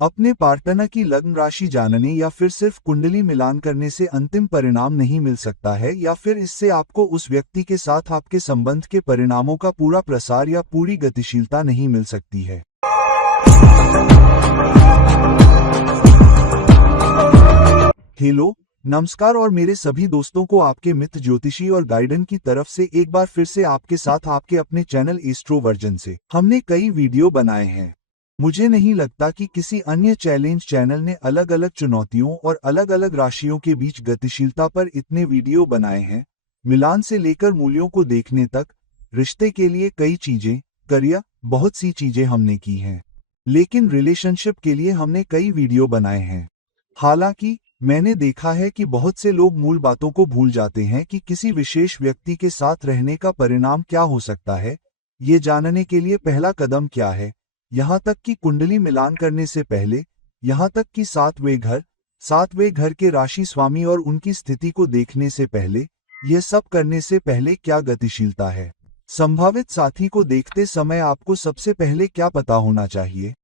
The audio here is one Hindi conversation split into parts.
अपने पार्टनर की लग्न राशि जानने या फिर सिर्फ कुंडली मिलान करने से अंतिम परिणाम नहीं मिल सकता है, या फिर इससे आपको उस व्यक्ति के साथ आपके संबंध के परिणामों का पूरा प्रसार या पूरी गतिशीलता नहीं मिल सकती है। हेलो, नमस्कार और मेरे सभी दोस्तों को आपके मित्र ज्योतिषी और गाइडन की तरफ से एक बार फिर से आपके साथ आपके अपने चैनल एस्ट्रो वर्जन से हमने कई वीडियो बनाए हैं। मुझे नहीं लगता कि किसी अन्य चैलेंज चैनल ने अलग अलग चुनौतियों और अलग अलग राशियों के बीच गतिशीलता पर इतने वीडियो बनाए हैं। मिलान से लेकर मूल्यों को देखने तक, रिश्ते के लिए कई चीजें, करियर, बहुत सी चीजें हमने की हैं। लेकिन रिलेशनशिप के लिए हमने कई वीडियो बनाए हैं। हालांकि मैंने देखा है कि बहुत से लोग मूल बातों को भूल जाते हैं कि किसी विशेष व्यक्ति के साथ रहने का परिणाम क्या हो सकता है। ये जानने के लिए पहला कदम क्या है, यहाँ तक कि कुंडली मिलान करने से पहले, यहाँ तक कि सातवें घर के राशि स्वामी और उनकी स्थिति को देखने से पहले, यह सब करने से पहले क्या गतिशीलता है। संभावित साथी को देखते समय आपको सबसे पहले क्या पता होना चाहिए।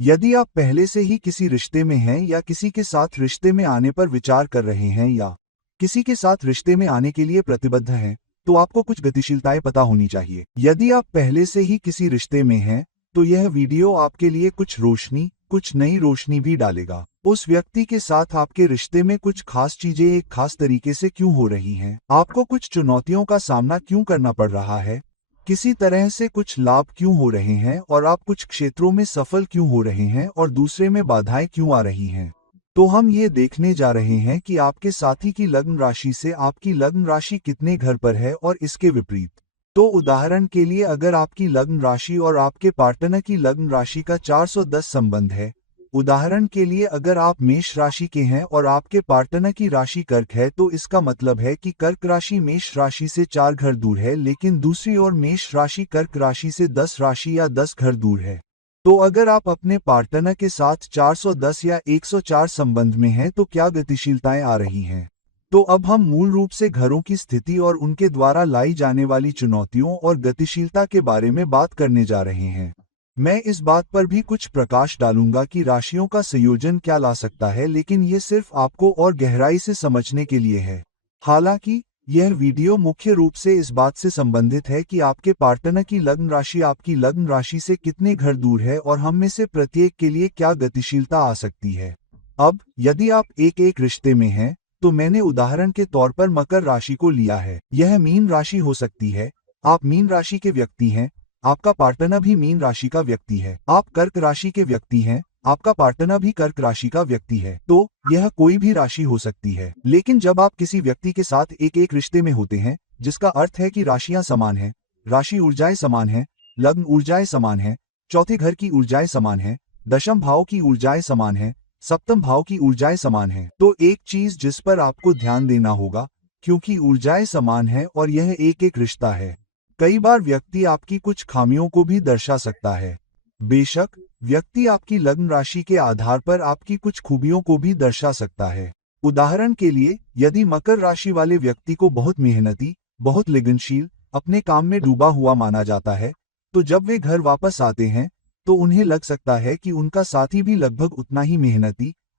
यदि आप पहले से ही किसी रिश्ते में हैं या किसी के साथ रिश्ते में आने पर विचार कर रहे हैं या किसी के साथ रिश्ते में आने के लिए प्रतिबद्ध हैं, तो आपको कुछ गतिशीलताएं पता होनी चाहिए। यदि आप पहले से ही किसी रिश्ते में हैं, तो यह वीडियो आपके लिए कुछ नई रोशनी भी डालेगा। उस व्यक्ति के साथ आपके रिश्ते में कुछ खास चीजें एक खास तरीके से क्यों हो रही हैं, आपको कुछ चुनौतियों का सामना क्यों करना पड़ रहा है, किसी तरह से कुछ लाभ क्यों हो रहे हैं और आप कुछ क्षेत्रों में सफल क्यों हो रहे हैं और दूसरे में बाधाएं क्यों आ रही हैं। तो हम ये देखने जा रहे हैं कि आपके साथी की लग्न राशि से आपकी लग्न राशि कितने घर पर है और इसके विपरीत। तो उदाहरण के लिए, अगर आपकी लग्न राशि और आपके पार्टनर की लग्न राशि का 410 संबंध है, उदाहरण के लिए अगर आप मेष राशि के हैं और आपके पार्टनर की राशि कर्क है, तो इसका मतलब है कि कर्क राशि मेष राशि से 4 घर दूर है, लेकिन दूसरी ओर मेष राशि कर्क राशि से 10 राशि या 10 घर दूर है। तो अगर आप अपने पार्टनर के साथ 410 या 104 संबंध में हैं, तो क्या गतिशीलताएं आ रही हैं। तो अब हम मूल रूप से घरों की स्थिति और उनके द्वारा लाई जाने वाली चुनौतियों और गतिशीलता के बारे में बात करने जा रहे हैं। मैं इस बात पर भी कुछ प्रकाश डालूंगा कि राशियों का संयोजन क्या ला सकता है, लेकिन ये सिर्फ आपको और गहराई से समझने के लिए है। हालांकि यह वीडियो मुख्य रूप से इस बात से संबंधित है कि आपके पार्टनर की लग्न राशि आपकी लग्न राशि से कितने घर दूर है और हम में से प्रत्येक के लिए क्या गतिशीलता आ सकती है। अब यदि आप एक रिश्ते में हैं, तो मैंने उदाहरण के तौर पर मकर राशि को लिया है। यह मीन राशि हो सकती है, आप मीन राशि के व्यक्ति हैं, आपका पार्टनर भी मीन राशि का व्यक्ति है। आप कर्क राशि के व्यक्ति हैं, आपका पार्टनर भी कर्क राशि का व्यक्ति है। तो यह कोई भी राशि हो सकती है। लेकिन जब आप किसी व्यक्ति के साथ एक रिश्ते में होते हैं, जिसका अर्थ है कि राशियां समान हैं, राशि ऊर्जाएं समान हैं, लग्न ऊर्जाएं समान हैं, चौथे घर की ऊर्जाएं समान हैं, दशम भाव की ऊर्जाएं समान हैं, सप्तम भाव की ऊर्जाएं समान हैं, तो एक चीज जिस पर आपको ध्यान देना होगा, क्योंकि ऊर्जाएं समान हैं और यह एक रिश्ता है, कई बार व्यक्ति आपकी कुछ खामियों को भी दर्शा सकता है। बेशक व्यक्ति आपकी लग्न राशि के आधार पर आपकी कुछ खूबियों को भी दर्शा सकता है। उदाहरण के लिए, यदि मकर राशि वाले व्यक्ति को बहुत मेहनती, बहुत लगनशील, अपने काम में डूबा हुआ माना जाता है, तो जब वे घर वापस आते हैं, तो उन्हें लग सकता है कि उनका साथी भी लगभग उतना ही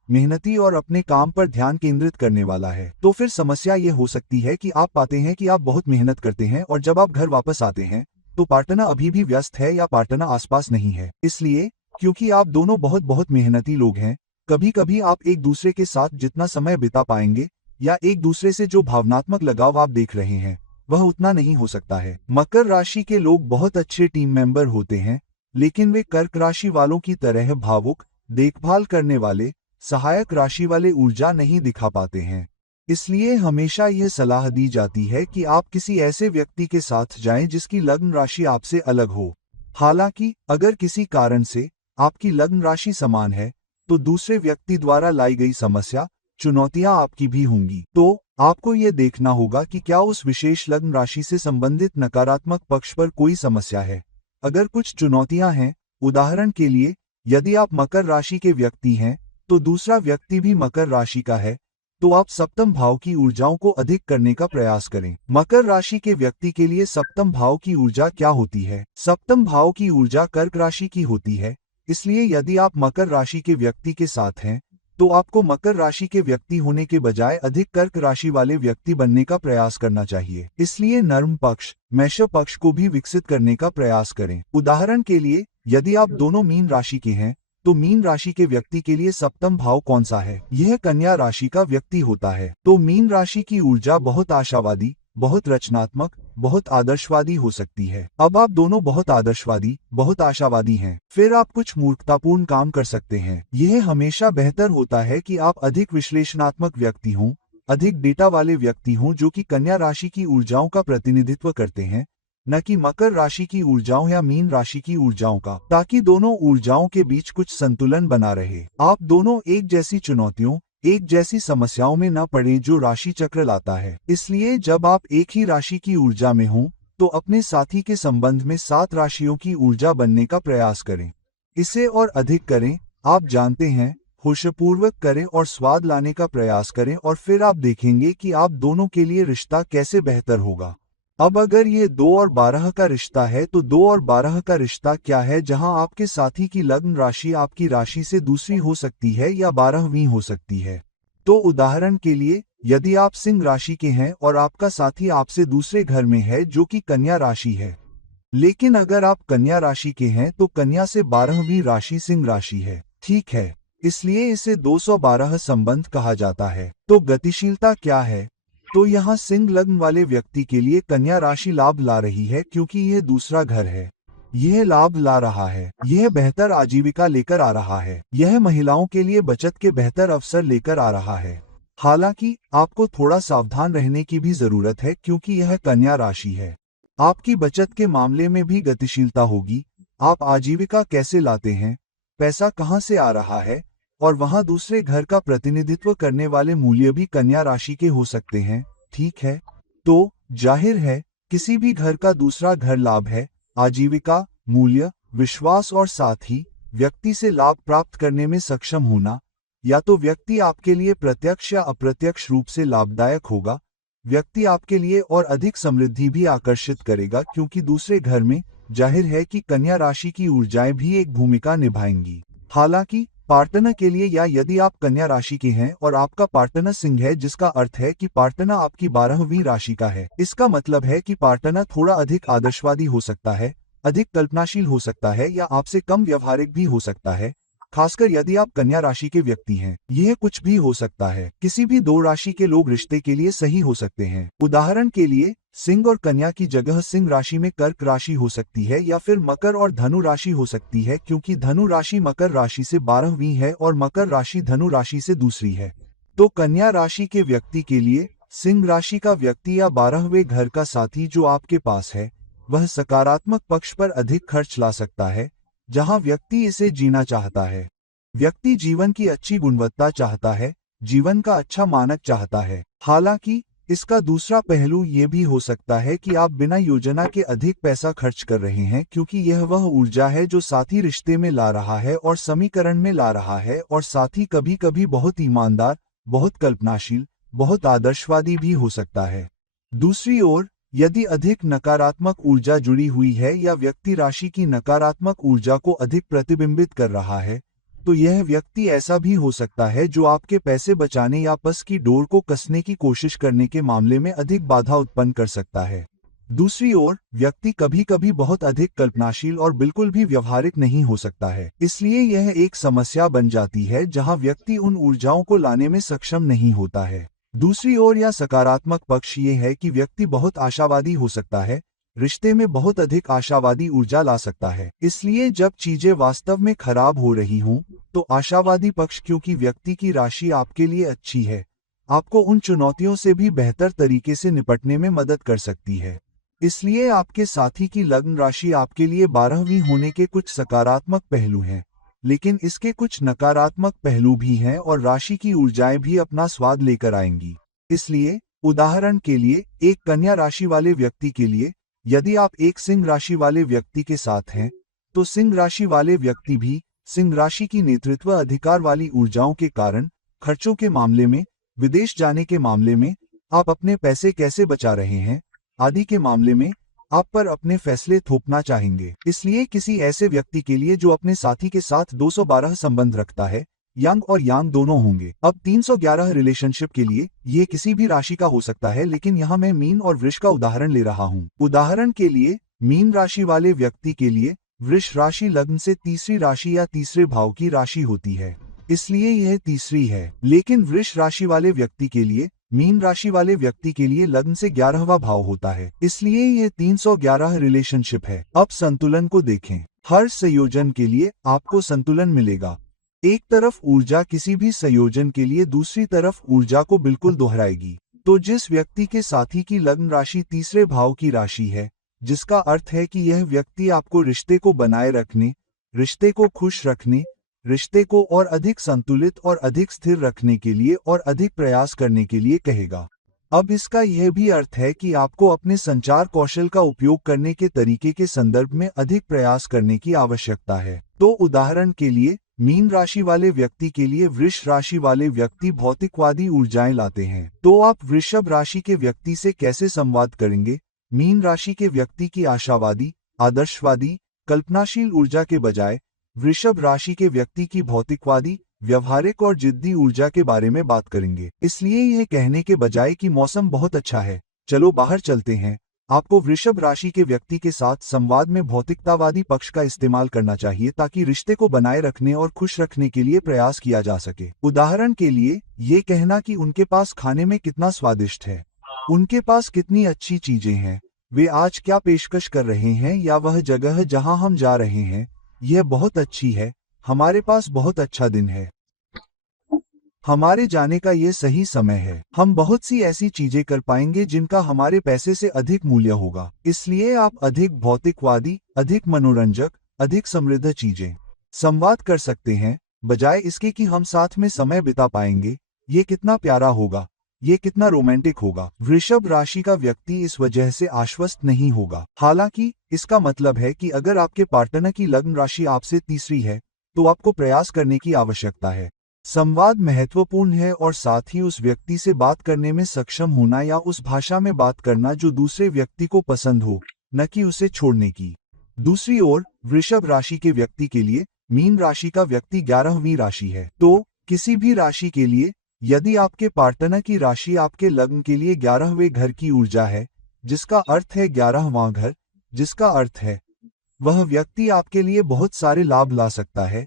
मेहनती और अपने काम पर ध्यान केंद्रित करने वाला है। तो फिर समस्या ये हो सकती है कि आप पाते हैं कि आप बहुत मेहनत करते हैं और जब आप घर वापस आते हैं, तो पार्टनर अभी भी व्यस्त है या पार्टनर आसपास नहीं है। इसलिए, क्योंकि आप दोनों बहुत मेहनती लोग हैं, कभी कभी आप एक दूसरे के साथ जितना समय बिता पाएंगे या एक दूसरे से जो भावनात्मक लगाव आप देख रहे हैं, वह उतना नहीं हो सकता है। मकर राशि के लोग बहुत अच्छे टीम मेंबर होते हैं, लेकिन वे कर्क राशि वालों की तरह भावुक, देखभाल करने वाले, सहायक राशि वाले ऊर्जा नहीं दिखा पाते हैं। इसलिए हमेशा यह सलाह दी जाती है कि आप किसी ऐसे व्यक्ति के साथ जाएं जिसकी लग्न राशि आपसे अलग हो। हालांकि अगर किसी कारण से आपकी लग्न राशि समान है, तो दूसरे व्यक्ति द्वारा लाई गई समस्या, चुनौतियां आपकी भी होंगी। तो आपको यह देखना होगा कि क्या उस विशेष लग्न राशि से संबंधित नकारात्मक पक्ष पर कोई समस्या है। अगर कुछ चुनौतियां हैं, उदाहरण के लिए, यदि आप मकर राशि के व्यक्ति हैं, तो दूसरा व्यक्ति भी मकर राशि का है, तो आप सप्तम भाव की ऊर्जाओं को अधिक करने का प्रयास करें। मकर राशि के व्यक्ति के लिए सप्तम भाव की ऊर्जा क्या होती है? सप्तम भाव की ऊर्जा कर्क राशि की होती है, इसलिए यदि आप मकर राशि के व्यक्ति के साथ हैं तो आपको मकर राशि के व्यक्ति होने के बजाय अधिक कर्क राशि वाले व्यक्ति बनने का प्रयास करना चाहिए। इसलिए नर्म पक्ष, मेष पक्ष को भी विकसित करने का प्रयास करें। उदाहरण के लिए, यदि आप दोनों मीन राशि के हैं तो मीन राशि के व्यक्ति के लिए सप्तम भाव कौन सा है? यह कन्या राशि का व्यक्ति होता है। तो मीन राशि की ऊर्जा बहुत आशावादी, बहुत रचनात्मक, बहुत आदर्शवादी हो सकती है। अब आप दोनों बहुत आदर्शवादी, बहुत आशावादी हैं, फिर आप कुछ मूर्खतापूर्ण काम कर सकते हैं। यह हमेशा बेहतर होता है कि आप अधिक विश्लेषणात्मक व्यक्ति हों, अधिक डेटा वाले व्यक्ति हों जो कि कन्या राशि की ऊर्जाओं का प्रतिनिधित्व करते हैं, न कि मकर राशि की ऊर्जाओं या मीन राशि की ऊर्जाओं का, ताकि दोनों ऊर्जाओं के बीच कुछ संतुलन बना रहे। आप दोनों एक जैसी चुनौतियों, एक जैसी समस्याओं में न पड़े जो राशि चक्र लाता है। इसलिए जब आप एक ही राशि की ऊर्जा में हों तो अपने साथी के संबंध में 7 राशियों की ऊर्जा बनने का प्रयास करें। इसे और अधिक करें, आप जानते हैं, होशपूर्वक करें और स्वाद लाने का प्रयास करें और फिर आप देखेंगे कि आप दोनों के लिए रिश्ता कैसे बेहतर होगा। अब अगर ये 2 और 12 का रिश्ता है तो 2 और 12 का रिश्ता क्या है, जहां आपके साथी की लग्न राशि आपकी राशि से दूसरी हो सकती है या 12वीं हो सकती है। तो उदाहरण के लिए, यदि आप सिंह राशि के हैं और आपका साथी आपसे दूसरे घर में है जो कि कन्या राशि है, लेकिन अगर आप कन्या राशि के हैं तो कन्या से 12वीं राशि सिंह राशि है, ठीक है। इसलिए इसे 212 संबंध कहा जाता है। तो गतिशीलता क्या है? तो यहाँ सिंह लग्न वाले व्यक्ति के लिए कन्या राशि लाभ ला रही है क्योंकि यह दूसरा घर है। यह लाभ ला रहा है, यह बेहतर आजीविका लेकर आ रहा है, यह महिलाओं के लिए बचत के बेहतर अवसर लेकर आ रहा है। हालांकि आपको थोड़ा सावधान रहने की भी जरूरत है क्योंकि यह कन्या राशि है। आपकी बचत के मामले में भी गतिशीलता होगी। आप आजीविका कैसे लाते हैं, पैसा कहां से आ रहा है, और वहां दूसरे घर का प्रतिनिधित्व करने वाले मूल्य भी कन्या राशि के हो सकते हैं, ठीक है। तो जाहिर है, किसी भी घर का दूसरा घर लाभ है, आजीविका, मूल्य, विश्वास और साथ ही व्यक्ति से लाभ प्राप्त करने में सक्षम होना। या तो व्यक्ति आपके लिए प्रत्यक्ष या अप्रत्यक्ष रूप से लाभदायक होगा। व्यक्ति आपके लिए और अधिक समृद्धि भी आकर्षित करेगा क्योंकि दूसरे घर में जाहिर है कि कन्या राशि की ऊर्जाएं भी एक भूमिका निभाएंगी। हालांकि पार्टनर के लिए, या यदि आप कन्या राशि के हैं और आपका पार्टनर सिंह है, जिसका अर्थ है कि पार्टनर आपकी 12वीं राशि का है, इसका मतलब है कि पार्टनर थोड़ा अधिक आदर्शवादी हो सकता है, अधिक कल्पनाशील हो सकता है या आपसे कम व्यवहारिक भी हो सकता है, खासकर यदि आप कन्या राशि के व्यक्ति हैं। यह कुछ भी हो सकता है। किसी भी 2 राशि के लोग रिश्ते के लिए सही हो सकते हैं। उदाहरण के लिए, सिंह और कन्या की जगह सिंह राशि में कर्क राशि हो सकती है या फिर मकर और धनु राशि हो सकती है क्योंकि धनु राशि मकर राशि से 12वीं है और मकर राशि धनु राशि से दूसरी है। तो कन्या राशि के व्यक्ति के लिए सिंह राशि का व्यक्ति या 12वें घर का साथी जो आपके पास है, वह सकारात्मक पक्ष पर अधिक खर्च ला सकता है, जहां व्यक्ति इसे जीना चाहता है। व्यक्ति जीवन की अच्छी गुणवत्ता चाहता है, जीवन का अच्छा मानक चाहता है। हालांकि इसका दूसरा पहलू ये भी हो सकता है कि आप बिना योजना के अधिक पैसा खर्च कर रहे हैं क्योंकि यह वह ऊर्जा है जो साथी रिश्ते में ला रहा है और समीकरण में ला रहा है, और साथी कभी कभी बहुत ईमानदार, बहुत कल्पनाशील, बहुत आदर्शवादी भी हो सकता है। दूसरी ओर, यदि अधिक नकारात्मक ऊर्जा जुड़ी हुई है या व्यक्ति राशि की नकारात्मक ऊर्जा को अधिक प्रतिबिंबित कर रहा है, तो यह व्यक्ति ऐसा भी हो सकता है जो आपके पैसे बचाने या पस की डोर को कसने की कोशिश करने के मामले में अधिक बाधा उत्पन्न कर सकता है। दूसरी ओर, व्यक्ति कभी कभी बहुत अधिक कल्पनाशील और बिल्कुल भी व्यवहारिक नहीं हो सकता है। इसलिए यह एक समस्या बन जाती है जहां व्यक्ति उन ऊर्जाओं को लाने में सक्षम नहीं होता है। दूसरी ओर, या सकारात्मक पक्ष ये है कि व्यक्ति बहुत आशावादी हो सकता है, रिश्ते में बहुत अधिक आशावादी ऊर्जा ला सकता है। इसलिए जब चीजें वास्तव में खराब हो रही हों, तो आशावादी पक्ष, क्योंकि व्यक्ति की राशि आपके लिए अच्छी है, आपको उन चुनौतियों से भी बेहतर तरीके से निपटने में मदद कर सकती है। इसलिए आपके साथी की लग्न राशि आपके लिए 12वीं होने के कुछ सकारात्मक पहलू हैं, लेकिन इसके कुछ नकारात्मक पहलू भी हैं और राशि की ऊर्जाएं भी अपना स्वाद लेकर आएंगी। इसलिए उदाहरण के लिए, एक कन्या राशि वाले व्यक्ति के लिए, यदि आप एक सिंह राशि वाले व्यक्ति के साथ हैं, तो सिंह राशि वाले व्यक्ति भी सिंह राशि की नेतृत्व अधिकार वाली ऊर्जाओं के कारण खर्चों के मामले में, विदेश जाने के मामले में, आप अपने पैसे कैसे बचा रहे हैं आदि के मामले में आप पर अपने फैसले थोपना चाहेंगे। इसलिए किसी ऐसे व्यक्ति के लिए जो अपने साथी के साथ 212 संबंध रखता है, यांग और यांग दोनों होंगे। अब 311 रिलेशनशिप के लिए ये किसी भी राशि का हो सकता है, लेकिन यहाँ मैं मीन और वृष का उदाहरण ले रहा हूँ। उदाहरण के लिए मीन राशि वाले व्यक्ति के लिए वृष राशि लग्न से तीसरी राशि या तीसरे भाव की राशि होती है, इसलिए यह तीसरी है। लेकिन वृष राशि वाले व्यक्ति के लिए मीन राशि वाले व्यक्ति के लिए लग्न से 11वां भाव होता है, इसलिए यह 311 रिलेशनशिप है। अब संतुलन को देखें। हर संयोजन के लिए आपको संतुलन मिलेगा। एक तरफ ऊर्जा किसी भी संयोजन के लिए दूसरी तरफ ऊर्जा को बिल्कुल दोहराएगी। तो जिस व्यक्ति के साथी की लग्न राशि तीसरे भाव की राशि है, जिसका अर्थ है कि यह व्यक्ति आपको रिश्ते को बनाए रखने, रिश्ते को खुश रखने, रिश्ते को और अधिक संतुलित और अधिक स्थिर रखने के लिए और अधिक प्रयास करने के लिए कहेगा। अब इसका यह भी अर्थ है कि आपको अपने संचार कौशल का उपयोग करने के तरीके के संदर्भ में अधिक प्रयास करने की आवश्यकता है। तो उदाहरण के लिए मीन राशि वाले व्यक्ति के लिए वृष राशि वाले व्यक्ति भौतिकवादी ऊर्जाएं लाते हैं। तो आप वृषभ राशि के व्यक्ति से कैसे संवाद करेंगे? मीन राशि के व्यक्ति की आशावादी, आदर्शवादी, कल्पनाशील ऊर्जा के बजाय वृषभ राशि के व्यक्ति की भौतिकवादी, व्यवहारिक और जिद्दी ऊर्जा के बारे में बात करेंगे। इसलिए यह कहने के बजाय कि मौसम बहुत अच्छा है, चलो बाहर चलते हैं, आपको वृषभ राशि के व्यक्ति के साथ संवाद में भौतिकतावादी पक्ष का इस्तेमाल करना चाहिए ताकि रिश्ते को बनाए रखने और खुश रखने के लिए प्रयास किया जा सके। उदाहरण के लिए ये कहना कि उनके पास खाने में कितना स्वादिष्ट है, उनके पास कितनी अच्छी चीजें हैं, वे आज क्या पेशकश कर रहे हैं या वह जगह जहां हम जा रहे हैं यह बहुत अच्छी है, हमारे पास बहुत अच्छा दिन है, हमारे जाने का ये सही समय है, हम बहुत सी ऐसी चीजें कर पाएंगे जिनका हमारे पैसे से अधिक मूल्य होगा। इसलिए आप अधिक भौतिकवादी, अधिक मनोरंजक, अधिक समृद्ध चीजें संवाद कर सकते हैं, बजाय इसके कि हम साथ में समय बिता पाएंगे, ये कितना प्यारा होगा, ये कितना रोमांटिक होगा। वृषभ राशि का व्यक्ति इस वजह से आश्वस्त नहीं होगा। हालांकि इसका मतलब है कि अगर आपके पार्टनर की लग्न राशि आपसे तीसरी है, तो आपको प्रयास करने की आवश्यकता है। संवाद महत्वपूर्ण है और साथ ही उस व्यक्ति से बात करने में सक्षम होना या उस भाषा में बात करना जो दूसरे व्यक्ति को पसंद हो, न कि उसे छोड़ने की। दूसरी ओर वृषभ राशि के व्यक्ति के लिए मीन राशि का व्यक्ति 11वीं राशि है। तो किसी भी राशि के लिए यदि आपके पार्टनर की राशि आपके लग्न के लिए 11वें घर की ऊर्जा है, जिसका अर्थ है 11वां घर, जिसका अर्थ है वह व्यक्ति आपके लिए बहुत सारे लाभ ला सकता है,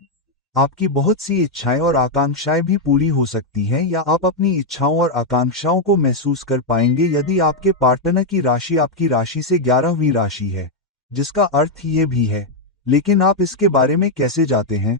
आपकी बहुत सी इच्छाएं और आकांक्षाएं भी पूरी हो सकती हैं, या आप अपनी इच्छाओं और आकांक्षाओं को महसूस कर पाएंगे यदि आपके पार्टनर की राशि आपकी राशि से 11वीं राशि है, जिसका अर्थ ये भी है। लेकिन आप इसके बारे में कैसे जाते हैं?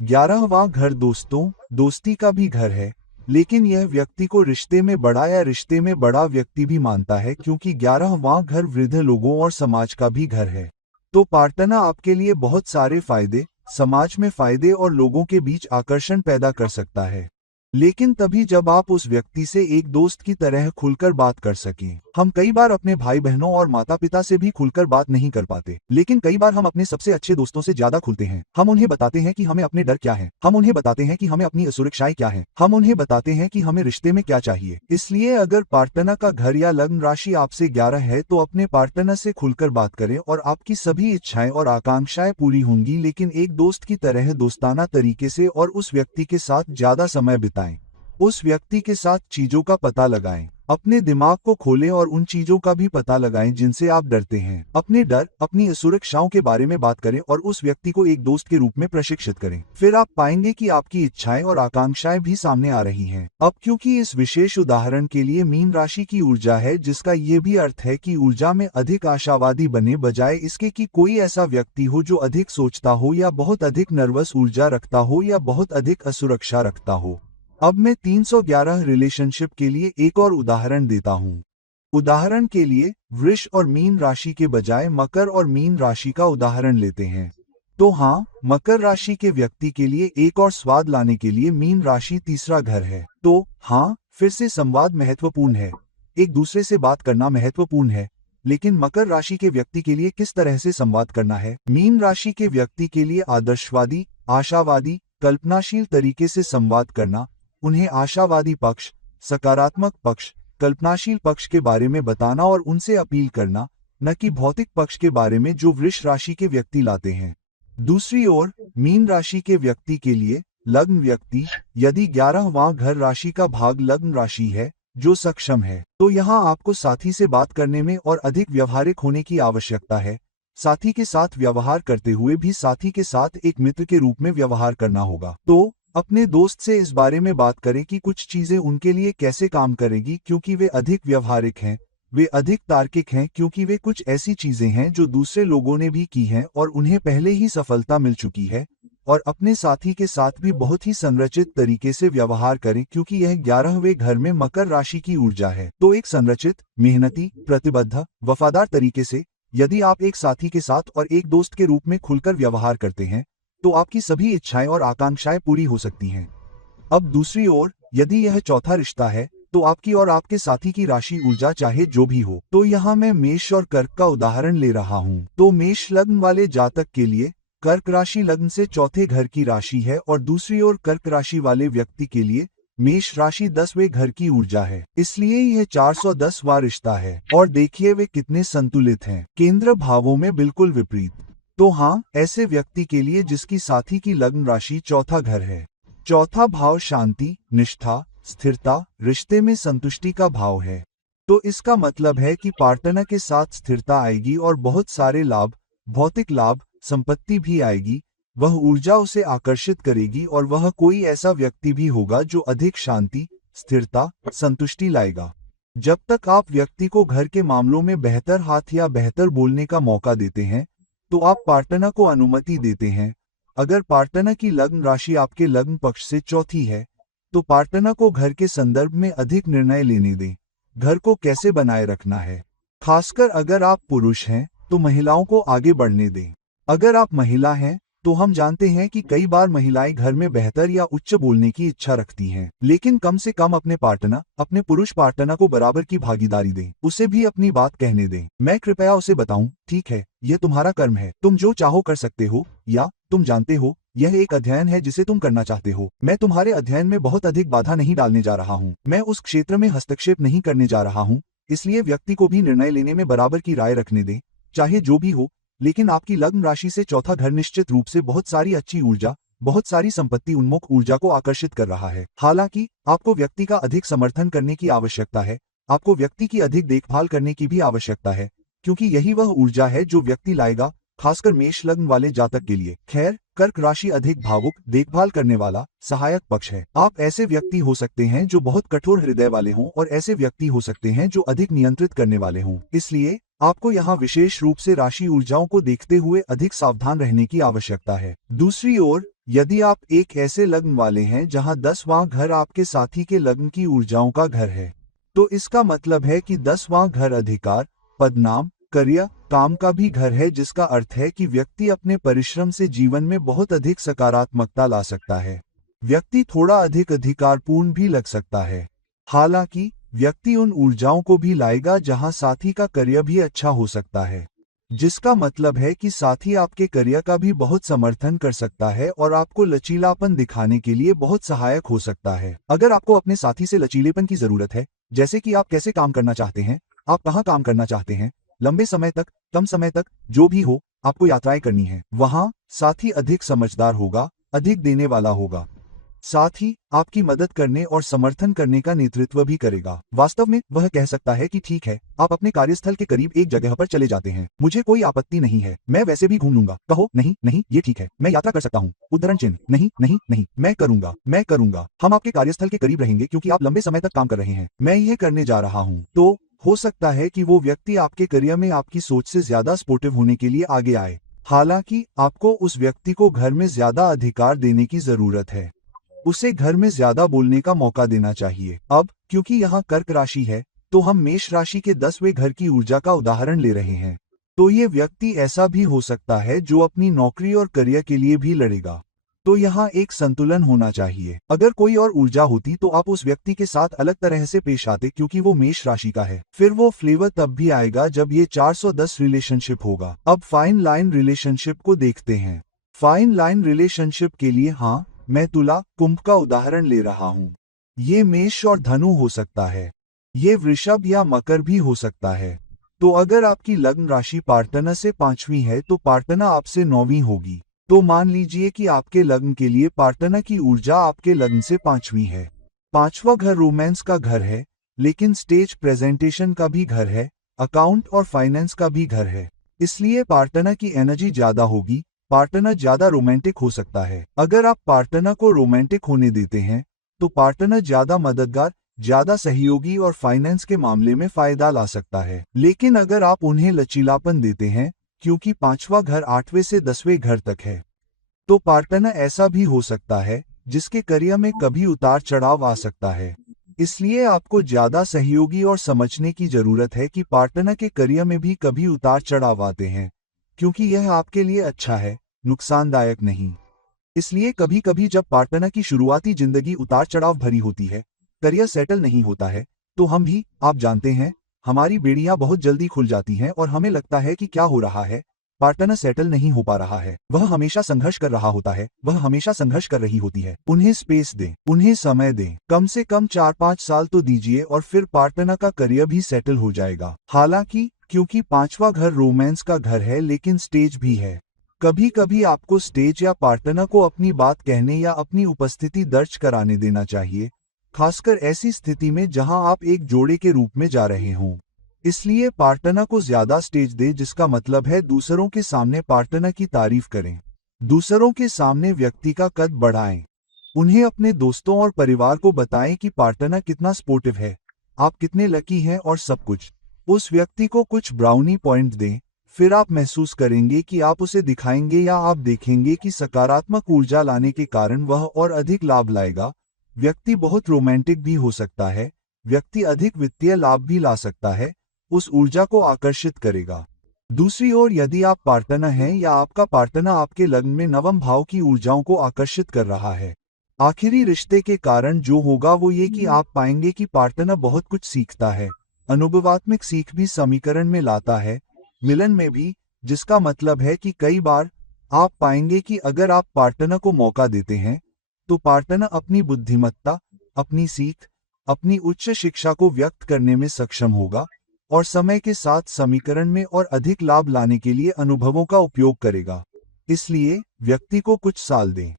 11वां घर दोस्तों, दोस्ती का भी घर है, लेकिन यह व्यक्ति को रिश्ते में बड़ा या रिश्ते में बड़ा व्यक्ति भी मानता है, क्योंकि 11वां घर वृद्ध लोगों और समाज का भी घर है। तो पार्टनर आपके लिए बहुत सारे फायदे, समाज में फायदे और लोगों के बीच आकर्षण पैदा कर सकता है, लेकिन तभी जब आप उस व्यक्ति से एक दोस्त की तरह खुलकर बात कर सकें। हम कई बार अपने भाई बहनों और माता पिता से भी खुलकर बात नहीं कर पाते, लेकिन कई बार हम अपने सबसे अच्छे दोस्तों से ज्यादा खुलते हैं। हम उन्हें बताते हैं कि हमें अपने डर क्या है, हम उन्हें बताते हैं कि हमें अपनी असुरक्षाएं क्या है, हम उन्हें बताते हैं कि हमें रिश्ते में क्या चाहिए। इसलिए अगर पार्टनर का घर या लग्न राशि आपसे 11 है तो अपने पार्टनर से खुलकर बात करें और आपकी सभी इच्छाएं और आकांक्षाएं पूरी होंगी, लेकिन एक दोस्त की तरह दोस्ताना तरीके से, और उस व्यक्ति के साथ ज्यादा समय बिताएं। उस व्यक्ति के साथ चीजों का पता लगाएं, अपने दिमाग को खोलें और उन चीजों का भी पता लगाएं जिनसे आप डरते हैं। अपने डर, अपनी असुरक्षाओं के बारे में बात करें और उस व्यक्ति को एक दोस्त के रूप में प्रशिक्षित करें। फिर आप पाएंगे कि आपकी इच्छाएं और आकांक्षाएं भी सामने आ रही हैं। अब क्योंकि इस विशेष उदाहरण के लिए मीन राशि की ऊर्जा है, जिसका ये भी अर्थ है कि ऊर्जा में अधिक आशावादी बने, बजाय इसके कि कोई ऐसा व्यक्ति हो जो अधिक सोचता हो या बहुत अधिक नर्वस ऊर्जा रखता हो या बहुत अधिक असुरक्षा रखता हो। अब मैं 311 रिलेशनशिप के लिए एक और उदाहरण देता हूं। उदाहरण के लिए वृष और मीन राशि के बजाय मकर और मीन राशि का उदाहरण लेते हैं। तो हाँ, मकर राशि के व्यक्ति के लिए एक और स्वाद लाने के लिए मीन राशि तीसरा घर है। तो हाँ, फिर से संवाद महत्वपूर्ण है, एक दूसरे से बात करना महत्वपूर्ण है, लेकिन मकर राशि के व्यक्ति के लिए किस तरह से संवाद करना है? मीन राशि के व्यक्ति के लिए आदर्शवादी, आशावादी, कल्पनाशील तरीके से संवाद करना, उन्हें आशावादी पक्ष, सकारात्मक पक्ष, कल्पनाशील पक्ष के बारे में बताना और उनसे अपील करना, न कि भौतिक पक्ष के बारे में जो वृष राशि के व्यक्ति लाते हैं। दूसरी ओर मीन राशि के व्यक्ति के लिए लग्न व्यक्ति, यदि 11वां घर राशि का भाग लग्न राशि है जो सक्षम है, तो यहाँ आपको साथी से बात करने में और अधिक व्यवहारिक होने की आवश्यकता है। साथी के साथ व्यवहार करते हुए भी साथी के साथ एक मित्र के रूप में व्यवहार करना होगा। तो अपने दोस्त से इस बारे में बात करें कि कुछ चीजें उनके लिए कैसे काम करेगी, क्योंकि वे अधिक व्यवहारिक हैं, वे अधिक तार्किक हैं, क्योंकि वे कुछ ऐसी चीजें हैं जो दूसरे लोगों ने भी की हैं और उन्हें पहले ही सफलता मिल चुकी है। और अपने साथी के साथ भी बहुत ही संरचित तरीके से व्यवहार करें, क्योंकि यह 11वें घर में मकर राशि की ऊर्जा है। तो एक संरचित, मेहनती, प्रतिबद्ध, वफादार तरीके से यदि आप एक साथी के साथ और एक दोस्त के रूप में खुलकर व्यवहार करते हैं तो आपकी सभी इच्छाएं और आकांक्षाएं पूरी हो सकती हैं। अब दूसरी ओर यदि यह चौथा रिश्ता है तो आपकी और आपके साथी की राशि ऊर्जा चाहे जो भी हो, तो यहाँ मैं मेष और कर्क का उदाहरण ले रहा हूँ। तो मेष लग्न वाले जातक के लिए कर्क राशि लग्न से चौथे घर की राशि है और दूसरी ओर कर्क राशि वाले व्यक्ति के लिए मेष राशि 10वें घर की ऊर्जा है। इसलिए यह 410वां रिश्ता है और देखिए वे कितने संतुलित हैं, केंद्र भावों में बिल्कुल विपरीत। तो हाँ, ऐसे व्यक्ति के लिए जिसकी साथी की लग्न राशि चौथा घर है। चौथा भाव शांति, निष्ठा, स्थिरता, रिश्ते में संतुष्टि का भाव है। तो इसका मतलब है कि पार्टनर के साथ स्थिरता आएगी और बहुत सारे लाभ, भौतिक लाभ, संपत्ति भी आएगी। वह ऊर्जा उसे आकर्षित करेगी और वह कोई ऐसा व्यक्ति भी होगा जो अधिक शांति, स्थिरता, संतुष्टि लाएगा। जब तक आप व्यक्ति को घर के मामलों में बेहतर हाथ या बेहतर बोलने का मौका देते हैं तो आप पार्टनर को अनुमति देते हैं। अगर पार्टनर की लग्न राशि आपके लग्न पक्ष से चौथी है तो पार्टनर को घर के संदर्भ में अधिक निर्णय लेने दें। घर को कैसे बनाए रखना है, खासकर अगर आप पुरुष हैं तो महिलाओं को आगे बढ़ने दें। अगर आप महिला हैं तो हम जानते हैं कि कई बार महिलाएं घर में बेहतर या उच्च बोलने की इच्छा रखती हैं, लेकिन कम से कम अपने पार्टनर, अपने पुरुष पार्टनर को बराबर की भागीदारी दें, उसे भी अपनी बात कहने दें। मैं कृपया उसे बताऊं, ठीक है, यह तुम्हारा कर्म है, तुम जो चाहो कर सकते हो, या तुम जानते हो यह एक अध्ययन है जिसे तुम करना चाहते हो। मैं तुम्हारे अध्ययन में बहुत अधिक बाधा नहीं डालने जा रहा हूँ, मैं उस क्षेत्र में हस्तक्षेप नहीं करने जा रहा हूँ। इसलिए व्यक्ति को भी निर्णय लेने में बराबर की राय रखने दें, चाहे जो भी हो। लेकिन आपकी लग्न राशि से चौथा घर निश्चित रूप से बहुत सारी अच्छी ऊर्जा, बहुत सारी संपत्ति उन्मुख ऊर्जा को आकर्षित कर रहा है। हालांकि आपको व्यक्ति का अधिक समर्थन करने की आवश्यकता है, आपको व्यक्ति की अधिक देखभाल करने की भी आवश्यकता है, क्योंकि यही वह ऊर्जा है जो व्यक्ति लाएगा, खासकर मेष लग्न वाले जातक के लिए। खैर, कर्क राशि अधिक भावुक, देखभाल करने वाला, सहायक पक्ष है। आप ऐसे व्यक्ति हो सकते हैं जो बहुत कठोर हृदय वाले हों और ऐसे व्यक्ति हो सकते हैं जो अधिक नियंत्रित करने वाले हों। इसलिए आपको यहाँ विशेष रूप से राशि ऊर्जाओं को देखते हुए अधिक सावधान रहने की आवश्यकता है। दूसरी ओर यदि आप एक ऐसे लग्न वाले हैं जहाँ 10वां घर आपके साथी के लग्न की ऊर्जाओं का घर है, तो इसका मतलब है कि 10वां घर अधिकार, पदनाम, करियर, काम का भी घर है, जिसका अर्थ है कि व्यक्ति अपने परिश्रम से जीवन में बहुत अधिक सकारात्मकता ला सकता है। व्यक्ति थोड़ा अधिक अधिकारपूर्ण भी लग सकता है। हालांकि व्यक्ति उन ऊर्जाओं को भी लाएगा जहां साथी का करियर भी अच्छा हो सकता है, जिसका मतलब है कि साथी आपके करियर का भी बहुत समर्थन कर सकता है और आपको लचीलापन दिखाने के लिए बहुत सहायक हो सकता है। अगर आपको अपने साथी से लचीलेपन की जरूरत है, जैसे कि आप कैसे काम करना चाहते हैं, आप कहाँ काम करना चाहते हैं, लंबे समय तक, कम समय तक, जो भी हो, आपको यात्राएं करनी है, वहां साथी अधिक समझदार होगा, अधिक देने वाला होगा। साथ ही आपकी मदद करने और समर्थन करने का नेतृत्व भी करेगा। वास्तव में वह कह सकता है कि ठीक है, आप अपने कार्यस्थल के करीब एक जगह पर चले जाते हैं, मुझे कोई आपत्ति नहीं है, मैं वैसे भी घूम लूंगा। कहो नहीं नहीं, ये ठीक है, मैं यात्रा कर सकता हूँ, उद्धरण चिन्ह, नहीं नहीं नहीं, मैं करूंगा, मैं करूंगा। हम आपके कार्यस्थल के करीब रहेंगे क्योंकि आप लंबे समय तक काम कर रहे हैं, मैं यह करने जा रहा हूँ। तो हो सकता है कि वो व्यक्ति आपके करियर में आपकी सोच से ज्यादा सपोर्टिव होने के लिए आगे आए। हालांकि आपको उस व्यक्ति को घर में ज्यादा अधिकार देने की जरूरत है, उसे घर में ज्यादा बोलने का मौका देना चाहिए। अब क्योंकि यहाँ कर्क राशि है तो हम मेष राशि के 10वें घर की ऊर्जा का उदाहरण ले रहे हैं। तो ये व्यक्ति ऐसा भी हो सकता है जो अपनी नौकरी और करियर के लिए भी लड़ेगा। तो यहाँ एक संतुलन होना चाहिए। अगर कोई और ऊर्जा होती तो आप उस व्यक्ति के साथ अलग तरह से पेश आते, क्योंकि वो मेष राशि का है। फिर वो फ्लेवर तब भी आएगा जब ये 410 रिलेशनशिप होगा। अब फाइन लाइन रिलेशनशिप को देखते हैं। फाइन लाइन रिलेशनशिप के लिए हाँ, मैं तुला, कुंभ का उदाहरण ले रहा हूँ। ये मेष और धनु हो सकता है, ये वृषभ या मकर भी हो सकता है। तो अगर आपकी लग्न राशि पार्टनर से 5वीं है तो पार्टनर आपसे 9वीं होगी। तो मान लीजिए कि आपके लग्न के लिए पार्टनर की ऊर्जा आपके लग्न से 5वीं है। 5वां घर रोमांस का घर है, लेकिन स्टेज प्रेजेंटेशन का भी घर है, अकाउंट और फाइनेंस का भी घर है। इसलिए पार्टनर की एनर्जी ज्यादा होगी, पार्टनर ज्यादा रोमांटिक हो सकता है। अगर आप पार्टनर को रोमांटिक होने देते हैं तो पार्टनर ज्यादा मददगार, ज्यादा सहयोगी और फाइनेंस के मामले में फायदा ला सकता है। लेकिन अगर आप उन्हें लचीलापन देते हैं, क्योंकि 5वां घर 8वें से 10वें घर तक है, तो पार्टनर ऐसा भी हो सकता है जिसके करियर में कभी उतार चढ़ाव आ सकता है। इसलिए आपको ज्यादा सहयोगी और समझने की जरूरत है कि पार्टनर के करियर में भी कभी उतार चढ़ाव आते हैं, क्योंकि यह आपके लिए अच्छा है, नुकसानदायक नहीं। इसलिए कभी कभी जब पार्टनर की शुरुआती जिंदगी उतार चढ़ाव भरी होती है, करियर सेटल नहीं होता है, तो हम भी, आप जानते हैं, हमारी बेड़ियां बहुत जल्दी खुल जाती हैं और हमें लगता है कि क्या हो रहा है, पार्टनर सेटल नहीं हो पा रहा है, वह हमेशा संघर्ष कर रहा होता है, वह हमेशा संघर्ष कर रही होती है। उन्हें स्पेस दें, उन्हें समय दें, कम से कम 4-5 साल तो दीजिए और फिर पार्टनर का करियर भी सेटल हो जाएगा। हालांकि क्योंकि 5वां घर रोमांस का घर है लेकिन स्टेज भी है, कभी कभी आपको स्टेज या पार्टनर को अपनी बात कहने या अपनी उपस्थिति दर्ज कराने देना चाहिए, खासकर ऐसी स्थिति में जहां आप एक जोड़े के रूप में जा रहे हों। इसलिए पार्टनर को ज्यादा स्टेज दे, जिसका मतलब है दूसरों के सामने पार्टनर की तारीफ करें, दूसरों के सामने व्यक्ति का कद बढ़ाएं, उन्हें अपने दोस्तों और परिवार को बताएं कि पार्टनर कितना सपोर्टिव है, आप कितने लकी हैं और सब कुछ। उस व्यक्ति को कुछ ब्राउनी पॉइंट दें, फिर आप महसूस करेंगे कि आप उसे दिखाएंगे या आप देखेंगे कि सकारात्मक ऊर्जा लाने के कारण वह और अधिक लाभ लाएगा। व्यक्ति बहुत रोमांटिक भी हो सकता है, व्यक्ति अधिक वित्तीय लाभ भी ला सकता है, उस ऊर्जा को आकर्षित करेगा। दूसरी ओर यदि आप पार्टनर हैं या आपका पार्टनर आपके लग्न में नवम भाव की ऊर्जाओं को आकर्षित कर रहा है, आखिरी रिश्ते के कारण जो होगा वो ये कि आप पाएंगे कि पार्टनर बहुत कुछ सीखता है, अनुभवात्मक सीख भी समीकरण में लाता है, मिलन में भी, जिसका मतलब है कि कई बार आप पाएंगे कि अगर आप पार्टनर को मौका देते हैं तो पार्टनर अपनी बुद्धिमत्ता, अपनी सीख, अपनी उच्च शिक्षा को व्यक्त करने में सक्षम होगा और समय के साथ समीकरण में और अधिक लाभ लाने के लिए अनुभवों का उपयोग करेगा। इसलिए व्यक्ति को कुछ साल दें,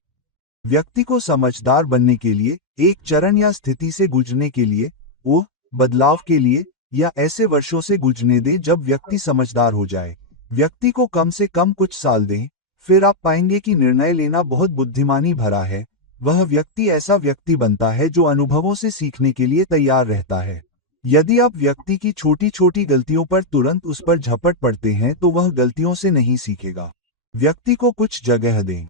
व्यक्ति को समझदार बनने के लिए, एक चरण या स्थिति से गुजरने के लिए, वो बदलाव के लिए, या ऐसे वर्षों से गुजरने दें जब व्यक्ति समझदार हो जाए। व्यक्ति को कम से कम कुछ साल दें, फिर आप पाएंगे कि निर्णय लेना बहुत बुद्धिमानी भरा है। वह व्यक्ति ऐसा व्यक्ति बनता है जो अनुभवों से सीखने के लिए तैयार रहता है। यदि आप व्यक्ति की छोटी छोटी गलतियों पर तुरंत उस पर झपट पड़ते हैं तो वह गलतियों से नहीं सीखेगा। व्यक्ति को कुछ जगह दें,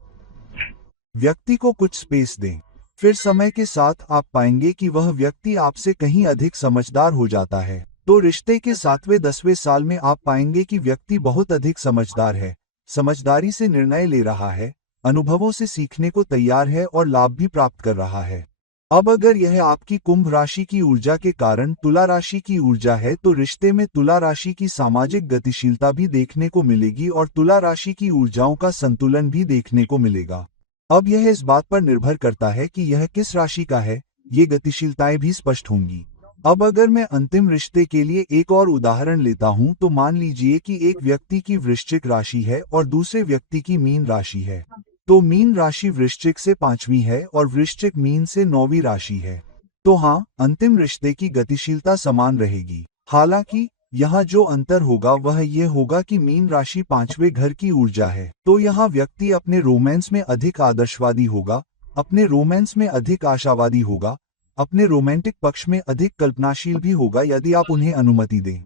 व्यक्ति को कुछ स्पेस दें, फिर समय के साथ आप पाएंगे कि वह व्यक्ति आपसे कहीं अधिक समझदार हो जाता है। तो रिश्ते के 7वें-10वें साल में आप पाएंगे कि व्यक्ति बहुत अधिक समझदार है, समझदारी से निर्णय ले रहा है, अनुभवों से सीखने को तैयार है और लाभ भी प्राप्त कर रहा है। अब अगर यह आपकी कुंभ राशि की ऊर्जा के कारण तुला राशि की ऊर्जा है तो रिश्ते में तुला राशि की सामाजिक गतिशीलता भी देखने को मिलेगी और तुला राशि की ऊर्जाओं का संतुलन भी देखने को मिलेगा। अब यह इस बात पर निर्भर करता है कि यह किस राशि का है, ये गतिशीलताएं भी स्पष्ट होंगी। अब अगर मैं अंतिम रिश्ते के लिए एक और उदाहरण लेता हूं तो मान लीजिए कि एक व्यक्ति की वृश्चिक राशि है और दूसरे व्यक्ति की मीन राशि है। तो मीन राशि वृश्चिक से 5वीं है और वृश्चिक मीन से 9वीं राशि है। तो हाँ, अंतिम रिश्ते की गतिशीलता समान रहेगी। हालांकि यहाँ जो अंतर होगा वह यह होगा कि मीन राशि 5वें घर की ऊर्जा है, तो यहाँ व्यक्ति अपने रोमांस में अधिक आदर्शवादी होगा, अपने रोमांस में अधिक आशावादी होगा, अपने रोमांटिक पक्ष में अधिक कल्पनाशील भी होगा यदि आप उन्हें अनुमति दें।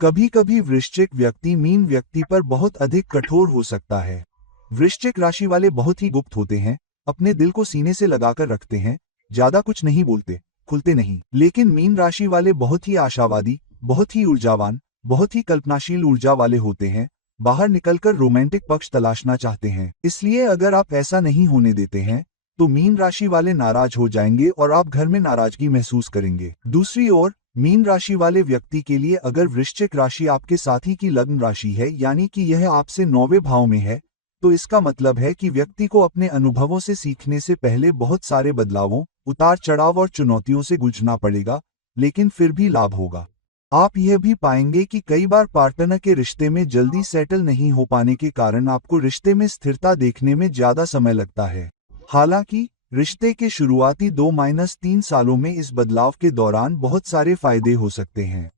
कभी कभी वृश्चिक व्यक्ति मीन व्यक्ति पर बहुत अधिक कठोर हो सकता है। वृश्चिक राशि वाले बहुत ही गुप्त होते हैं, अपने दिल को सीने से लगाकर रखते हैं, ज्यादा कुछ नहीं बोलते, खुलते नहीं। लेकिन मीन राशि वाले बहुत ही आशावादी, बहुत ही ऊर्जावान, बहुत ही कल्पनाशील ऊर्जा वाले होते हैं, बाहर निकलकर रोमांटिक पक्ष तलाशना चाहते हैं। इसलिए अगर आप ऐसा नहीं होने देते हैं तो मीन राशि वाले नाराज हो जाएंगे और आप घर में नाराजगी महसूस करेंगे। दूसरी ओर मीन राशि वाले व्यक्ति के लिए अगर वृश्चिक राशि आपके साथी की लग्न राशि है, यानी कि यह आपसे 9वें भाव में है, तो इसका मतलब है कि व्यक्ति को अपने अनुभवों से सीखने से पहले बहुत सारे बदलावों, उतार चढ़ाव और चुनौतियों से गुजरना पड़ेगा, लेकिन फिर भी लाभ होगा। आप यह भी पाएंगे कि कई बार पार्टनर के रिश्ते में जल्दी सेटल नहीं हो पाने के कारण आपको रिश्ते में स्थिरता देखने में ज्यादा समय लगता है। हालांकि रिश्ते के शुरुआती 2-3 सालों में इस बदलाव के दौरान बहुत सारे फायदे हो सकते हैं।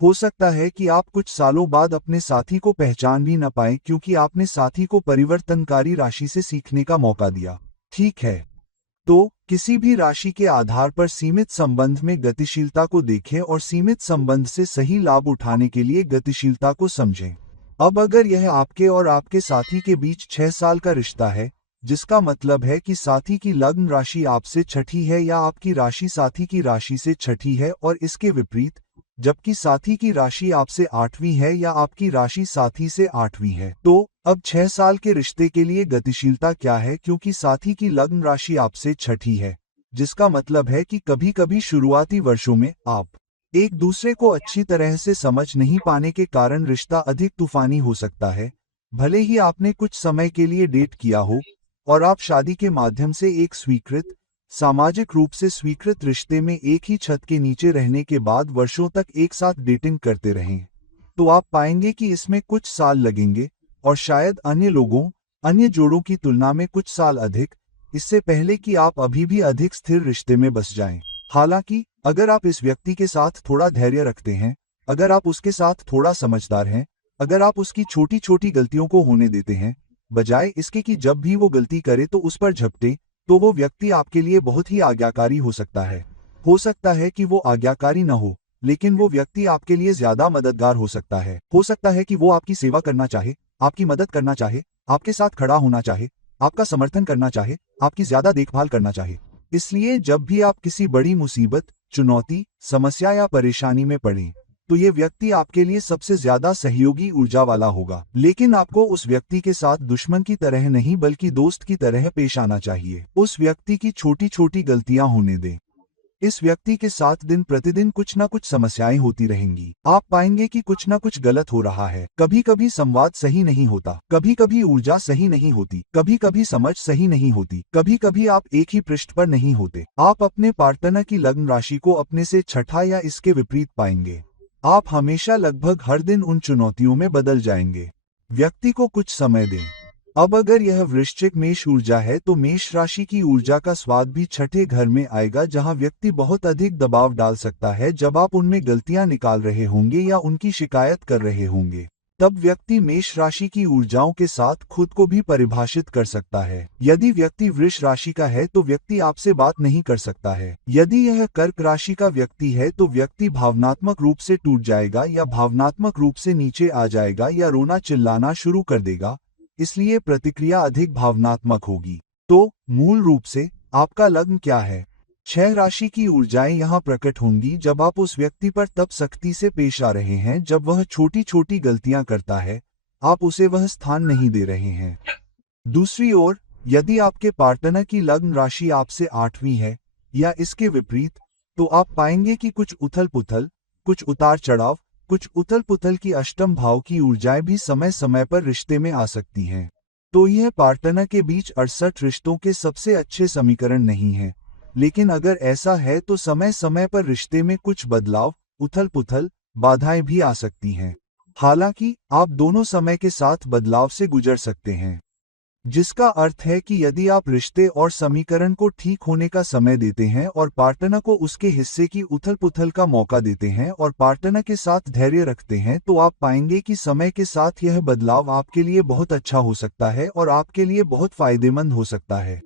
हो सकता है कि आप कुछ सालों बाद अपने साथी को पहचान भी न पाएं क्योंकि आपने साथी को परिवर्तनकारी राशि से सीखने का मौका दिया। ठीक है, तो किसी भी राशि के आधार पर सीमित संबंध में गतिशीलता को देखें और सीमित संबंध से सही लाभ उठाने के लिए गतिशीलता को समझें। अब अगर यह आपके और आपके साथी के बीच 6 साल का रिश्ता है, जिसका मतलब है कि साथी की लग्न राशि आपसे छठी है या आपकी राशि साथी की राशि से छठी है और इसके विपरीत, जबकि साथी की राशि आपसे 8वीं है या आपकी राशि साथी से 8वीं है, तो अब 6 साल के रिश्ते के लिए गतिशीलता क्या है क्योंकि साथी की लग्न राशि आपसे छठी है, जिसका मतलब है कि कभी कभी शुरुआती वर्षों में आप एक दूसरे को अच्छी तरह से समझ नहीं पाने के कारण रिश्ता अधिक तूफानी हो सकता है। भले ही आपने कुछ समय के लिए डेट किया हो और आप शादी के माध्यम से एक स्वीकृत, सामाजिक रूप से स्वीकृत रिश्ते में एक ही छत के नीचे रहने के बाद वर्षों तक एक साथ डेटिंग करते रहें, तो आप पाएंगे कि इसमें कुछ साल लगेंगे और शायद अन्य लोगों, अन्य जोड़ों की तुलना में कुछ साल अधिक, इससे पहले कि आप अभी भी अधिक स्थिर रिश्ते में बस जाएं। हालांकि अगर आप इस व्यक्ति के साथ थोड़ा धैर्य रखते हैं, अगर आप उसके साथ थोड़ा समझदार हैं, अगर आप उसकी छोटी छोटी गलतियों को होने देते हैं, बजाय इसके कि जब भी वो गलती करे तो उस पर झपटे, तो वो व्यक्ति आपके लिए बहुत ही आज्ञाकारी हो सकता है। हो सकता है कि वो आज्ञाकारी न हो, लेकिन वो व्यक्ति आपके लिए ज्यादा मददगार हो सकता है। हो सकता है कि वो आपकी सेवा करना चाहे, आपकी मदद करना चाहे, आपके साथ खड़ा होना चाहे, आपका समर्थन करना चाहे, आपकी ज्यादा देखभाल करना चाहे। इसलिए जब भी आप किसी बड़ी मुसीबत, चुनौती, समस्या या परेशानी में पड़ें, तो ये व्यक्ति आपके लिए सबसे ज्यादा सहयोगी ऊर्जा वाला होगा। लेकिन आपको उस व्यक्ति के साथ दुश्मन की तरह नहीं बल्कि दोस्त की तरह पेश आना चाहिए। उस व्यक्ति की छोटी छोटी गलतियां होने दें। इस व्यक्ति के साथ दिन प्रतिदिन कुछ ना कुछ समस्याएं होती रहेंगी। आप पाएंगे कि कुछ ना कुछ गलत हो रहा है। कभी कभी संवाद सही नहीं होता, कभी कभी ऊर्जा सही नहीं होती, कभी कभी समझ सही नहीं होती, कभी कभी आप एक ही पृष्ठ पर नहीं होते। आप अपने पार्टनर की लग्न राशि को अपने से छठा या इसके विपरीत पाएंगे। आप हमेशा लगभग हर दिन उन चुनौतियों में बदल जाएंगे। व्यक्ति को कुछ समय दें। अब अगर यह वृश्चिक मेष ऊर्जा है तो मेष राशि की ऊर्जा का स्वाद भी छठे घर में आएगा, जहां व्यक्ति बहुत अधिक दबाव डाल सकता है जब आप उनमें गलतियां निकाल रहे होंगे या उनकी शिकायत कर रहे होंगे। तब व्यक्ति मेष राशि की ऊर्जाओं के साथ खुद को भी परिभाषित कर सकता है। यदि व्यक्ति वृष राशि का है तो व्यक्ति आपसे बात नहीं कर सकता है। यदि यह कर्क राशि का व्यक्ति है तो व्यक्ति भावनात्मक रूप से टूट जाएगा या भावनात्मक रूप से नीचे आ जाएगा या रोना चिल्लाना शुरू कर देगा, इसलिए प्रतिक्रिया अधिक भावनात्मक होगी। तो मूल रूप से आपका लग्न क्या है? 6 राशि की ऊर्जाएं यहां प्रकट होंगी जब आप उस व्यक्ति पर तब सख्ती से पेश आ रहे हैं जब वह छोटी छोटी गलतियां करता है, आप उसे वह स्थान नहीं दे रहे हैं। दूसरी ओर, यदि आपके पार्टनर की लग्न राशि आपसे 8वीं है या इसके विपरीत, तो आप पाएंगे कि कुछ उथल पुथल, कुछ उतार चढ़ाव, कुछ उथल पुथल की अष्टम भाव की ऊर्जाएं भी समय समय पर रिश्ते में आ सकती हैं। तो यह पार्टनर के बीच 68 रिश्तों के सबसे अच्छे समीकरण नहीं है, लेकिन अगर ऐसा है तो समय समय पर रिश्ते में कुछ बदलाव, उथल पुथल, बाधाएं भी आ सकती हैं। हालांकि आप दोनों समय के साथ बदलाव से गुजर सकते हैं, जिसका अर्थ है कि यदि आप रिश्ते और समीकरण को ठीक होने का समय देते हैं और पार्टनर को उसके हिस्से की उथल पुथल का मौका देते हैं और पार्टनर के साथ धैर्य रखते हैं, तो आप पाएंगे कि समय के साथ यह बदलाव आपके लिए बहुत अच्छा हो सकता है और आपके लिए बहुत फायदेमंद हो सकता है।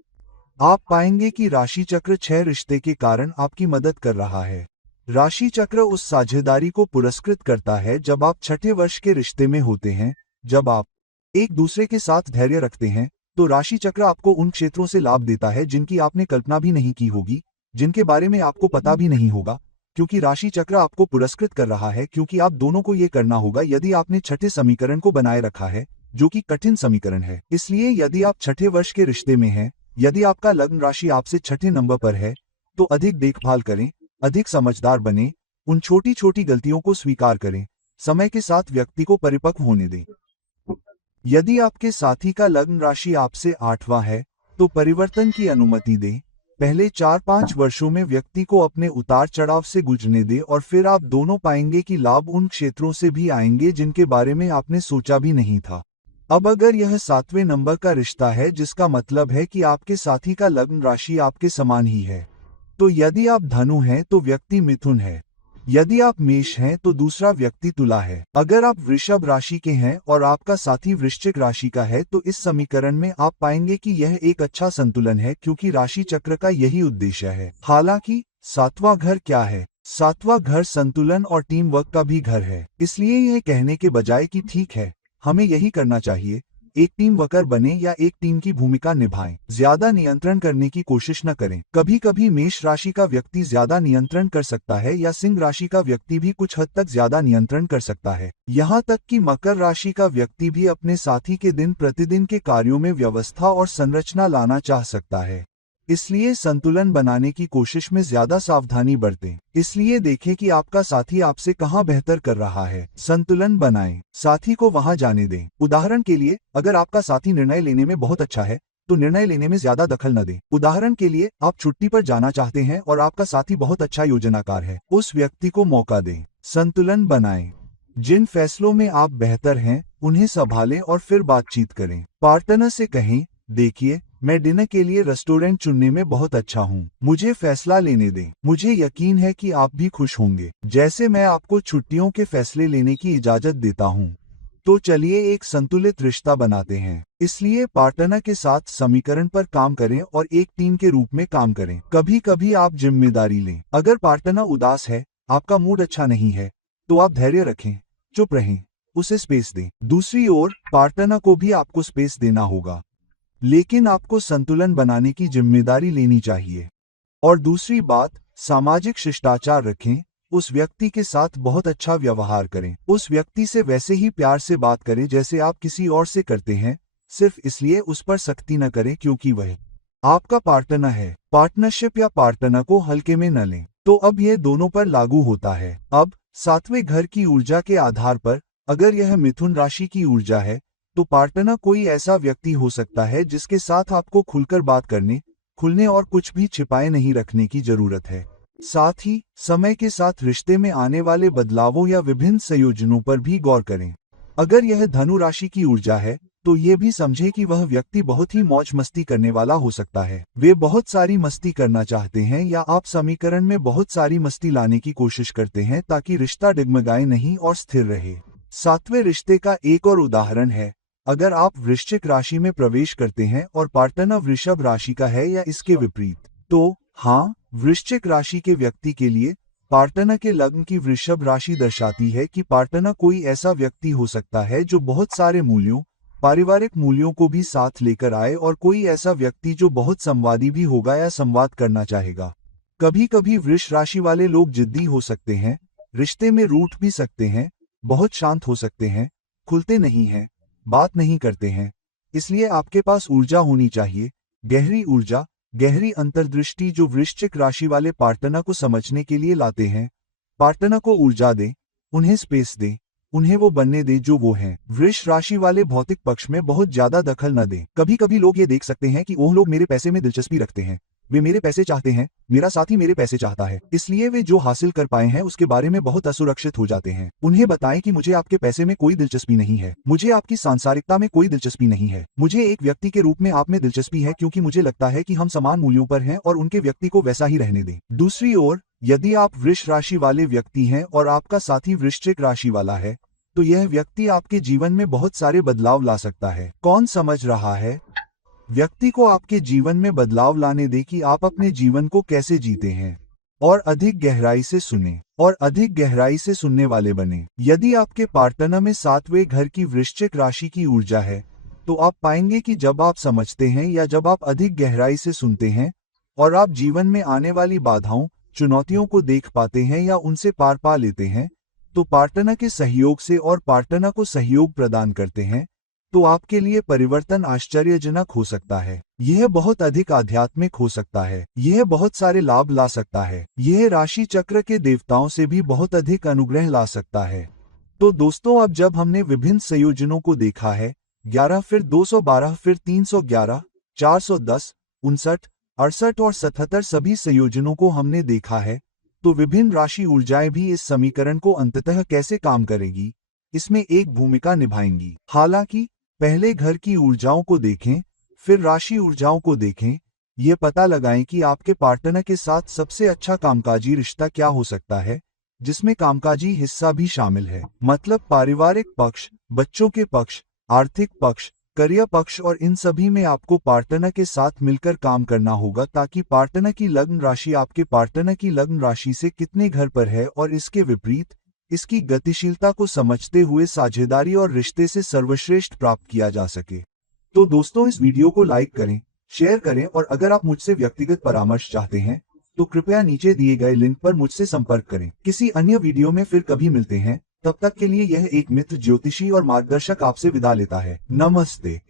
आप पाएंगे कि राशि चक्र 6 रिश्ते के कारण आपकी मदद कर रहा है। राशि चक्र उस साझेदारी को पुरस्कृत करता है जब आप छठे वर्ष के रिश्ते में होते हैं। जब आप एक दूसरे के साथ धैर्य रखते हैं, तो राशि चक्र आपको उन क्षेत्रों से लाभ देता है जिनकी आपने कल्पना भी नहीं की होगी, जिनके बारे में आपको पता भी नहीं होगा, क्योंकि राशि चक्र आपको पुरस्कृत कर रहा है क्योंकि आप दोनों को ये करना होगा यदि आपने छठे समीकरण को बनाए रखा है, जो कि कठिन समीकरण है। इसलिए यदि आप छठे वर्ष के रिश्ते में हैं, यदि आपका लग्न राशि आपसे छठे नंबर पर है, तो अधिक देखभाल करें, अधिक समझदार बनें, उन छोटी छोटी गलतियों को स्वीकार करें, समय के साथ व्यक्ति को परिपक्व होने दें। यदि आपके साथी का लग्न राशि आपसे 8वां है, तो परिवर्तन की अनुमति दें, पहले 4-5 वर्षों में व्यक्ति को अपने उतार चढ़ाव से गुजरने दे और फिर आप दोनों पाएंगे कि लाभ उन क्षेत्रों से भी आएंगे जिनके बारे में आपने सोचा भी नहीं था। अब अगर यह 7वें नंबर का रिश्ता है, जिसका मतलब है कि आपके साथी का लग्न राशि आपके समान ही है, तो यदि आप धनु हैं तो व्यक्ति मिथुन है, यदि आप मेष हैं तो दूसरा व्यक्ति तुला है। अगर आप वृषभ राशि के हैं और आपका साथी वृश्चिक राशि का है तो इस समीकरण में आप पाएंगे कि यह एक अच्छा संतुलन है, क्योंकि राशि चक्र का यही उद्देश्य है। हालांकि 7वां घर क्या है? 7वां घर संतुलन और टीम वर्क का भी घर है। इसलिए यह कहने के बजाय कि ठीक है, हमें यही करना चाहिए, एक टीम वर्कर बने या एक टीम की भूमिका निभाएं, ज्यादा नियंत्रण करने की कोशिश न करें। कभी कभी मेष राशि का व्यक्ति ज्यादा नियंत्रण कर सकता है या सिंह राशि का व्यक्ति भी कुछ हद तक ज्यादा नियंत्रण कर सकता है। यहाँ तक कि मकर राशि का व्यक्ति भी अपने साथी के दिन प्रतिदिन के कार्यों में व्यवस्था और संरचना लाना चाह सकता है। इसलिए संतुलन बनाने की कोशिश में ज्यादा सावधानी बरतें। इसलिए देखें कि आपका साथी आपसे कहां बेहतर कर रहा है। संतुलन बनाएं, साथी को वहां जाने दें। उदाहरण के लिए, अगर आपका साथी निर्णय लेने में बहुत अच्छा है तो निर्णय लेने में ज्यादा दखल न दें। उदाहरण के लिए, आप छुट्टी पर जाना चाहते हैं और आपका साथी बहुत अच्छा योजनाकार है, उस व्यक्ति को मौका दें। संतुलन बनाएं, जिन फैसलों में आप बेहतर हैं उन्हें संभालें और फिर बातचीत करें। पार्टनर से कहें, देखिए, मैं डिनर के लिए रेस्टोरेंट चुनने में बहुत अच्छा हूँ, मुझे फैसला लेने दें, मुझे यकीन है कि आप भी खुश होंगे, जैसे मैं आपको छुट्टियों के फैसले लेने की इजाजत देता हूँ। तो चलिए एक संतुलित रिश्ता बनाते हैं। इसलिए पार्टनर के साथ समीकरण पर काम करें और एक टीम के रूप में काम करें। कभी कभी आप जिम्मेदारी लें। अगर पार्टनर उदास है, आपका मूड अच्छा नहीं है, तो आप धैर्य रखें, चुप रहें, उसे स्पेस दें। दूसरी ओर पार्टनर को भी आपको स्पेस देना होगा, लेकिन आपको संतुलन बनाने की जिम्मेदारी लेनी चाहिए। और दूसरी बात, सामाजिक शिष्टाचार रखें। उस व्यक्ति के साथ बहुत अच्छा व्यवहार करें। उस व्यक्ति से वैसे ही प्यार से बात करें जैसे आप किसी और से करते हैं। सिर्फ इसलिए उस पर सख्ती न करें क्योंकि वह आपका पार्टनर है। पार्टनरशिप या पार्टनर को हल्के में न लें। तो अब यह दोनों पर लागू होता है। अब 7वें घर की ऊर्जा के आधार पर, अगर यह मिथुन राशि की ऊर्जा है तो पार्टनर कोई ऐसा व्यक्ति हो सकता है जिसके साथ आपको खुलकर बात करने, खुलने और कुछ भी छिपाए नहीं रखने की जरूरत है। साथ ही समय के साथ रिश्ते में आने वाले बदलावों या विभिन्न संयोजनों पर भी गौर करें। अगर यह धनु राशि की ऊर्जा है तो ये भी समझे कि वह व्यक्ति बहुत ही मौज मस्ती करने वाला हो सकता है। वे बहुत सारी मस्ती करना चाहते हैं या आप समीकरण में बहुत सारी मस्ती लाने की कोशिश करते हैं ताकि रिश्ता डगमगाए नहीं और स्थिर रहे। 7वें रिश्ते का एक और उदाहरण है, अगर आप वृश्चिक राशि में प्रवेश करते हैं और पार्टनर वृषभ राशि का है या इसके विपरीत, तो हाँ, वृश्चिक राशि के व्यक्ति के लिए पार्टनर के लग्न की वृषभ राशि दर्शाती है कि पार्टनर कोई ऐसा व्यक्ति हो सकता है जो बहुत सारे मूल्यों, पारिवारिक मूल्यों को भी साथ लेकर आए, और कोई ऐसा व्यक्ति जो बहुत संवादी भी होगा या संवाद करना चाहेगा। कभी कभी वृष राशि वाले लोग जिद्दी हो सकते हैं, रिश्ते में रूठ भी सकते हैं, बहुत शांत हो सकते हैं, खुलते नहीं हैं, बात नहीं करते हैं। इसलिए आपके पास ऊर्जा होनी चाहिए, गहरी ऊर्जा, गहरी अंतर्दृष्टि जो वृश्चिक राशि वाले पार्टनर को समझने के लिए लाते हैं। पार्टनर को ऊर्जा दें, उन्हें स्पेस दें, उन्हें वो बनने दें जो वो हैं। वृष राशि वाले भौतिक पक्ष में बहुत ज्यादा दखल न दें। कभी कभी लोग ये देख सकते हैं कि वो लोग मेरे पैसे में दिलचस्पी रखते हैं, वे मेरे पैसे चाहते हैं, मेरा साथी मेरे पैसे चाहता है, इसलिए वे जो हासिल कर पाए हैं उसके बारे में बहुत असुरक्षित हो जाते हैं। उन्हें बताएं कि मुझे आपके पैसे में कोई दिलचस्पी नहीं है, मुझे आपकी सांसारिकता में कोई दिलचस्पी नहीं है, मुझे एक व्यक्ति के रूप में आप में दिलचस्पी है क्योंकि मुझे लगता है कि हम समान मूल्यों पर हैं, और उनके व्यक्ति को वैसा ही रहने दें। दूसरी ओर, यदि आप वृष राशि वाले व्यक्ति हैं और आपका साथी वृश्चिक राशि वाला है, तो यह व्यक्ति आपके जीवन में बहुत सारे बदलाव ला सकता है। कौन समझ रहा है? व्यक्ति को आपके जीवन में बदलाव लाने दे कि आप अपने जीवन को कैसे जीते हैं, और अधिक गहराई से सुने, और अधिक गहराई से सुनने वाले बने। यदि आपके पार्टनर में 7वें घर की वृश्चिक राशि की ऊर्जा है, तो आप पाएंगे कि जब आप समझते हैं या जब आप अधिक गहराई से सुनते हैं और आप जीवन में आने वाली बाधाओं, चुनौतियों को देख पाते हैं या उनसे पार पा लेते हैं, तो पार्टनर के सहयोग से और पार्टनर को सहयोग प्रदान करते हैं, तो आपके लिए परिवर्तन आश्चर्यजनक हो सकता है। यह बहुत अधिक आध्यात्मिक हो सकता है, यह बहुत सारे लाभ ला सकता है, यह राशि चक्र के देवताओं से भी बहुत अधिक अनुग्रह ला सकता है। तो दोस्तों, अब जब हमने विभिन्न संयोजनों को देखा है, 11 फिर 212 फिर 311, 410, 59, 68 और 77 सभी संयोजनों को हमने देखा है, तो विभिन्न राशि ऊर्जाएं भी इस समीकरण को अंततः कैसे काम करेगी, इसमें एक भूमिका निभाएंगी। हालांकि पहले घर की ऊर्जाओं को देखें, फिर राशि ऊर्जाओं को देखें, ये पता लगाएं कि आपके पार्टनर के साथ सबसे अच्छा कामकाजी रिश्ता क्या हो सकता है, जिसमें कामकाजी हिस्सा भी शामिल है। मतलब पारिवारिक पक्ष, बच्चों के पक्ष, आर्थिक पक्ष, करियर पक्ष, और इन सभी में आपको पार्टनर के साथ मिलकर काम करना होगा ताकि पार्टनर की लग्न राशि आपके पार्टनर की लग्न राशि से कितने घर पर है और इसके विपरीत इसकी गतिशीलता को समझते हुए साझेदारी और रिश्ते से सर्वश्रेष्ठ प्राप्त किया जा सके। तो दोस्तों, इस वीडियो को लाइक करें, शेयर करें, और अगर आप मुझसे व्यक्तिगत परामर्श चाहते हैं तो कृपया नीचे दिए गए लिंक पर मुझसे संपर्क करें। किसी अन्य वीडियो में फिर कभी मिलते हैं, तब तक के लिए यह एक मित्र ज्योतिषी और मार्गदर्शक आपसे विदा लेता है। नमस्ते।